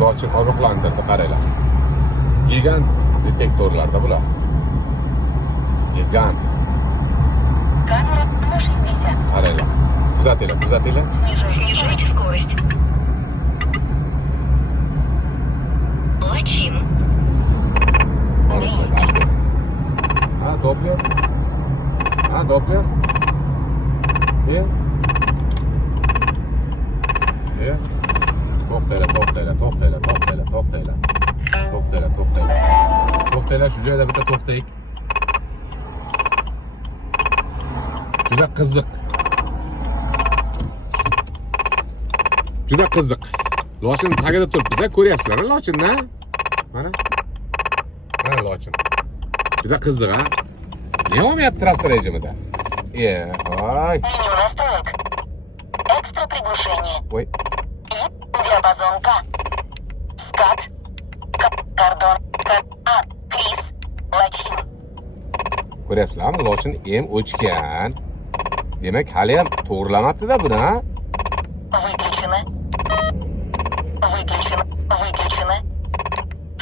Lochin ogohlantirdi, qaranglar. Gigant detektorlarda bular. Gigant. Камера на 60. Qaranglar. Kuzatinglar. Снижайте скорость. Лочин. 200. Ha, Doppler. To'xtanglar, shu joyda bitta to'xtaylik. Juda qiziq. Lochin tagida turibmiz, ko'ryapsizlar, lochinni? Mana lochin. Juda qiziq, ha? Ne olmayapti trassa rejimida? Voy. Меню настроек. Экстра приглушение. Voy. Диапазон К. Скат. Кордон. Крис. Лочин. Ko'ryapsizlarmi? Lochin o'chgan. Demak, hali ham to'g'rilamabdi-da buni, ha? Выключено.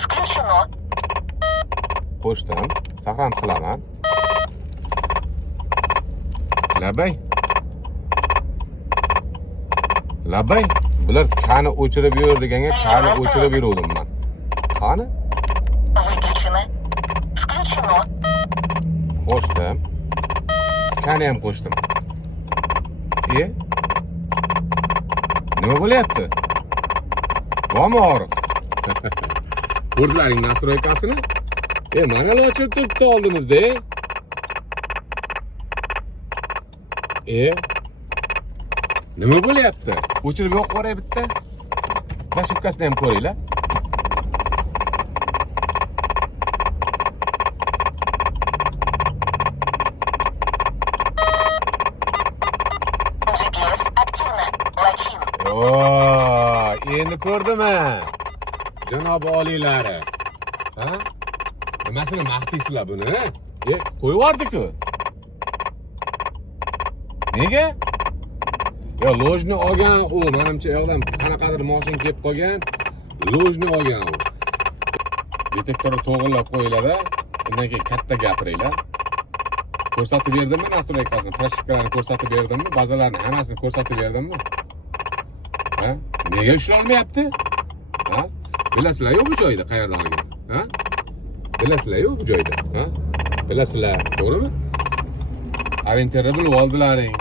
Включено. Qo'shdim, saqlanib qilaman. Labay. Bular qani o'chirib ber deganga qani o'chirib beruvdim men. Qani? Выключено. Включено. Qo'shdim. Qani ham qo'shdim. Nima bo'lyapti? Bormi og'riq? Ko'rdilaring nastroykasini? Mana lochin turibdi oldimizda. Nima bo'lyapti? O'chirib yo'q qo'ray bitta. Nashibkasini ham ko'ringlar. GPS активно. Лочин. Endi ko'rdimmi? Janob oliylari. Ha? Nimasini maqtaysizlar buni? Qo'yib yubordi-ku. Nega? Lojni olgan u, menimcha yo'qdan qanaqadir mashina kelib qolgan. Lojni olgan u. Detektorni to'g'rilab qo'yinglar-da, undan keyin katta gapiringlar. Ko'rsatib berdimmi nastroykasini, proshivkalarni ko'rsatib berdimmi, bazalarni hammasini ko'rsatib berdimmi? Ha? Nega ushlolmayapti? Ha? Bilasizlar-ku bu joyda qayerdan olgan? Ha? Bilasizlar-ku bu joyda, ha? Bilasizlar, to'g'rimi? Orientirni bilib oldilaring.